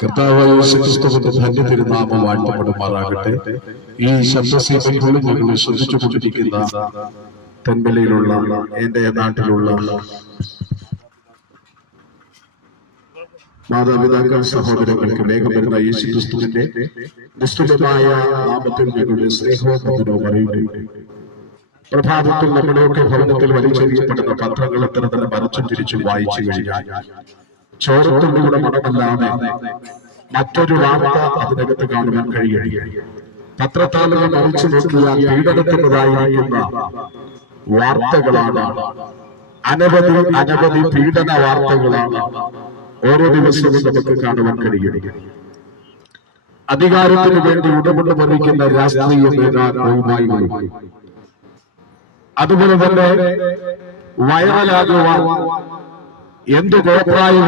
കർത്താവായ യേശുക്രിസ്തുവിന്റെ ധന്യ തിരുനാമം വാഴ്ത്തപ്പെടുമാറാകട്ടെ. ഈ ശബ്ദസീമയ്ക്കുള്ളിൽ ഞങ്ങൾ ശ്രദ്ധിച്ചുകൊണ്ടിരിക്കുന്ന തെന്മലയിലുള്ള എന്റെ നാട്ടിലുള്ള മാതാപിതാക്കൾ, സഹോദരങ്ങൾക്ക് വേഗം വരുന്ന യേശുക്രിസ്തുവിന്റെ നിസ്തുലമായ നാമത്തിൽ ഞങ്ങളുടെ സ്നേഹോപതനവും അറിയുകയും പ്രഭാതത്തിൽ നമ്മുടെയൊക്കെ ഭവനത്തിൽ വലിച്ചെറിയപ്പെടുന്ന പത്രങ്ങൾ എത്ര തന്നെ മറിച്ചും തിരിച്ചും വായിച്ചു കഴിഞ്ഞാൽ ചോരത്തുള്ളിയുടെ മണമല്ലാതെ മറ്റൊരു വാർത്ത അതിനകത്ത് കാണുവാൻ കഴിയുകയില്ല. പത്രത്താളുകൾ മറിച്ചു നോക്കിയാൽ പീഡനത്തിൻ്റെതായിരിക്കുന്ന വാർത്തകളാണ്, അനവധി പീഡന വാർത്തകളാണ് ഓരോ ദിവസവും നമുക്ക് കാണുവാൻ കഴിയുക. അധികാരത്തിന് വേണ്ടി ഉടപെട്ട് മരിക്കുന്ന രാഷ്ട്രീയ നേതാക്കളുമായി, അതുപോലെ തന്നെ വൈറലാകുവാൻ എന്ത് കോപ്രായം